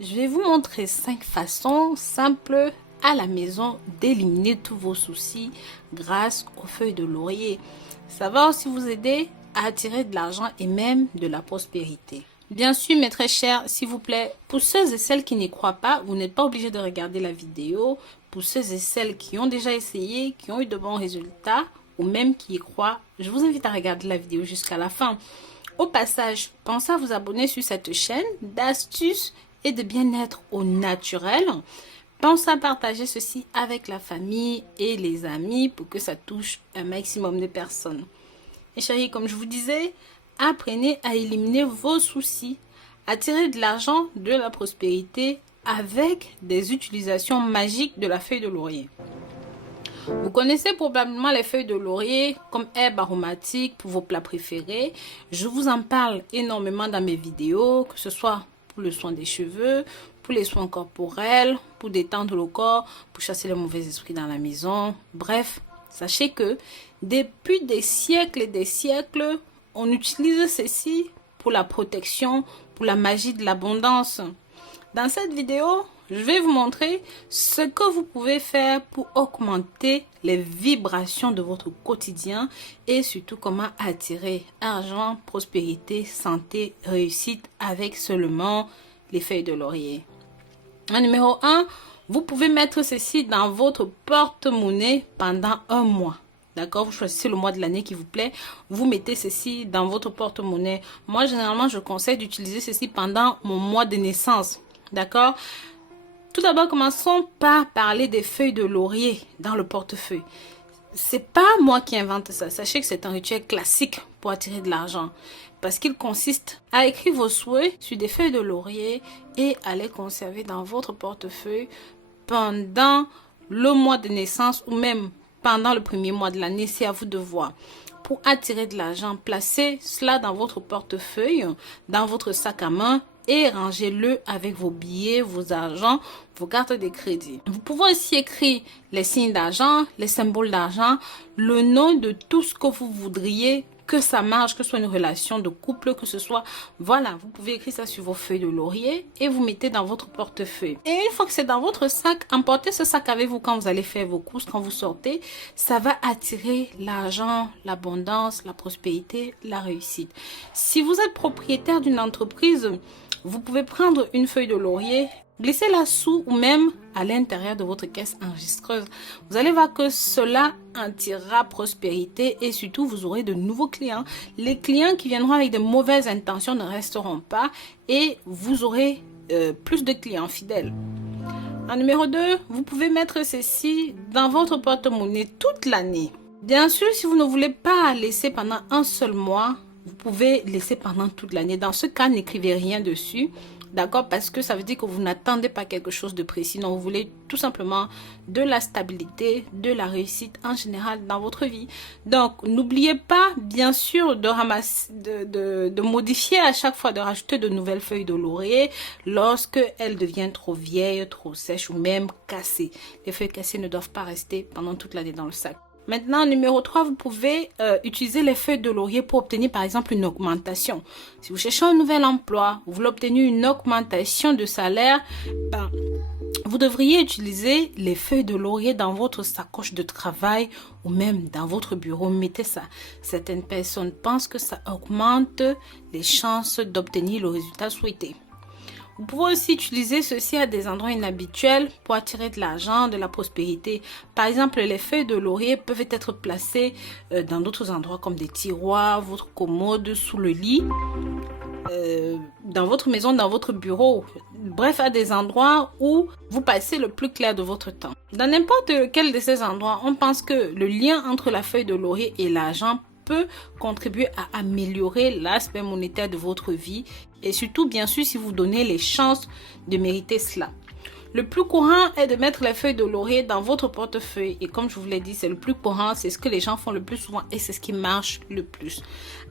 Je vais vous montrer 5 façons simples à la maison d'éliminer tous vos soucis grâce aux feuilles de laurier. Ça va aussi vous aider à attirer de l'argent et même de la prospérité. Bien sûr, mes très chers, s'il vous plaît, pour ceux et celles qui n'y croient pas, vous n'êtes pas obligé de regarder la vidéo. Pour ceux et celles qui ont déjà essayé, qui ont eu de bons résultats ou même qui y croient, je vous invite à regarder la vidéo jusqu'à la fin. Au passage, pensez à vous abonner sur cette chaîne d'astuces et de bien-être au naturel. Pensez à partager ceci avec la famille et les amis pour que ça touche un maximum de personnes. Et chérie, comme je vous disais, apprenez à éliminer vos soucis, attirer de l'argent, de la prospérité avec des utilisations magiques de la feuille de laurier. Vous connaissez probablement les feuilles de laurier comme herbe aromatique pour vos plats préférés. Je vous en parle énormément dans mes vidéos, que ce soit pour le soin des cheveux, pour les soins corporels, pour détendre le corps, pour chasser les mauvais esprits dans la maison. Bref, sachez que depuis des siècles et des siècles, on utilise ceci pour la protection, pour la magie de l'abondance. Dans cette vidéo, je vais vous montrer ce que vous pouvez faire pour augmenter les vibrations de votre quotidien et surtout comment attirer argent, prospérité, santé, réussite avec seulement les feuilles de laurier. En numéro 1, vous pouvez mettre ceci dans votre porte-monnaie pendant un mois. D'accord, vous choisissez le mois de l'année qui vous plaît. Vous mettez ceci dans votre porte-monnaie. Moi, généralement, je conseille d'utiliser ceci pendant mon mois de naissance. D'accord? Tout d'abord, commençons par parler des feuilles de laurier dans le portefeuille. C'est pas moi qui invente ça. Sachez que c'est un rituel classique pour attirer de l'argent. Parce qu'il consiste à écrire vos souhaits sur des feuilles de laurier et à les conserver dans votre portefeuille pendant le mois de naissance ou même pendant le premier mois de l'année. C'est à vous de voir. Pour attirer de l'argent, placez cela dans votre portefeuille, dans votre sac à main et rangez-le avec vos billets, vos argents, vos cartes de crédit. Vous pouvez aussi écrire les signes d'argent, les symboles d'argent, le nom de tout ce que vous voudriez que ça marche, que ce soit une relation de couple, que ce soit... Voilà, vous pouvez écrire ça sur vos feuilles de laurier et vous mettez dans votre portefeuille. Et une fois que c'est dans votre sac, emportez ce sac avec vous quand vous allez faire vos courses, quand vous sortez. Ça va attirer l'argent, l'abondance, la prospérité, la réussite. Si vous êtes propriétaire d'une entreprise, vous pouvez prendre une feuille de laurier, glissez-la sous ou même à l'intérieur de votre caisse enregistreuse. Vous allez voir que cela attirera prospérité et surtout vous aurez de nouveaux clients. Les clients qui viendront avec de mauvaises intentions ne resteront pas et vous aurez plus de clients fidèles. En numéro 2, vous pouvez mettre ceci dans votre porte-monnaie toute l'année. Bien sûr, si vous ne voulez pas laisser pendant un seul mois, vous pouvez laisser pendant toute l'année. Dans ce cas, n'écrivez rien dessus. D'accord? Parce que ça veut dire que vous n'attendez pas quelque chose de précis. Non, vous voulez tout simplement de la stabilité, de la réussite en général dans votre vie. Donc, n'oubliez pas, bien sûr, de ramasser, de modifier à chaque fois, de rajouter de nouvelles feuilles de laurier lorsque elles deviennent trop vieilles, trop sèches ou même cassées. Les feuilles cassées ne doivent pas rester pendant toute l'année dans le sac. Maintenant, numéro 3, vous pouvez utiliser les feuilles de laurier pour obtenir par exemple une augmentation. Si vous cherchez un nouvel emploi, vous voulez obtenir une augmentation de salaire, vous devriez utiliser les feuilles de laurier dans votre sacoche de travail ou même dans votre bureau. Mettez ça. Certaines personnes pensent que ça augmente les chances d'obtenir le résultat souhaité. Vous pouvez aussi utiliser ceci à des endroits inhabituels pour attirer de l'argent, de la prospérité. Par exemple, les feuilles de laurier peuvent être placées dans d'autres endroits comme des tiroirs, votre commode, sous le lit, dans votre maison, dans votre bureau. Bref, à des endroits où vous passez le plus clair de votre temps. Dans n'importe lequel de ces endroits, on pense que le lien entre la feuille de laurier et l'argent peut contribuer à améliorer l'aspect monétaire de votre vie et surtout bien sûr si vous donnez les chances de mériter cela. Le plus courant est de mettre les feuilles de laurier dans votre portefeuille et comme je vous l'ai dit, c'est le plus courant, c'est ce que les gens font le plus souvent et c'est ce qui marche le plus.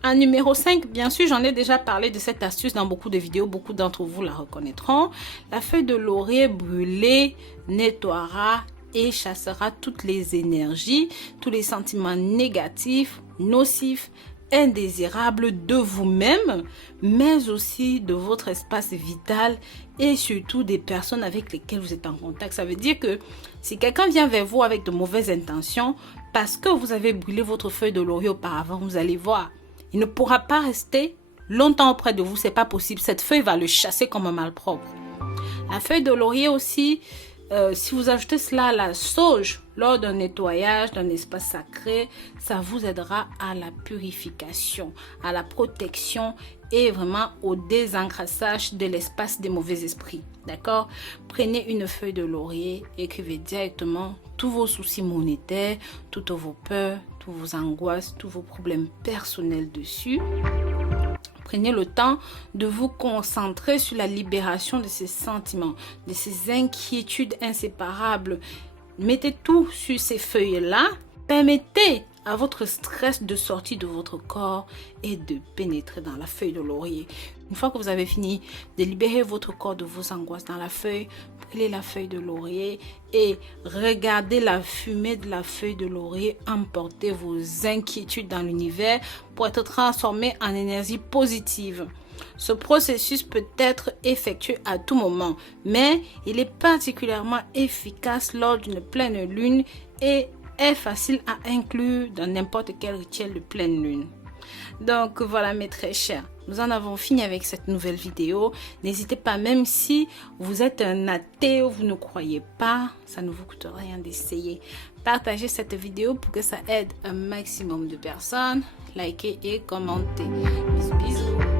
En numéro 5, bien sûr, j'en ai déjà parlé de cette astuce dans beaucoup de vidéos, beaucoup d'entre vous la reconnaîtront. La feuille de laurier brûlée nettoiera et chassera toutes les énergies, tous les sentiments négatifs, nocifs, indésirables de vous-même, mais aussi de votre espace vital et surtout des personnes avec lesquelles vous êtes en contact. Ça veut dire que si quelqu'un vient vers vous avec de mauvaises intentions, parce que vous avez brûlé votre feuille de laurier auparavant, vous allez voir, il ne pourra pas rester longtemps auprès de vous, c'est pas possible. Cette feuille va le chasser comme un malpropre. La feuille de laurier aussi, si vous ajoutez cela à la sauge lors d'un nettoyage d'un espace sacré, ça vous aidera à la purification, à la protection et vraiment au désencrassage de l'espace des mauvais esprits. D'accord? Prenez une feuille de laurier, écrivez directement tous vos soucis monétaires, toutes vos peurs, toutes vos angoisses, tous vos problèmes personnels dessus. Prenez le temps de vous concentrer sur la libération de ces sentiments, de ces inquiétudes inséparables. Mettez tout sur ces feuilles-là. Permettez à votre stress de sortir de votre corps et de pénétrer dans la feuille de laurier. Une fois que vous avez fini de libérer votre corps de vos angoisses dans la feuille, prenez la feuille de laurier et regardez la fumée de la feuille de laurier emporter vos inquiétudes dans l'univers pour être transformé en énergie positive. Ce processus peut être effectué à tout moment, mais il est particulièrement efficace lors d'une pleine lune et est facile à inclure dans n'importe quel rituel de pleine lune. Donc voilà mes très chers, nous en avons fini avec cette nouvelle vidéo. N'hésitez pas, même si vous êtes un athée ou vous ne croyez pas, ça ne vous coûte rien d'essayer. Partagez cette vidéo pour que ça aide un maximum de personnes. Likez et commentez. Bisous bisous.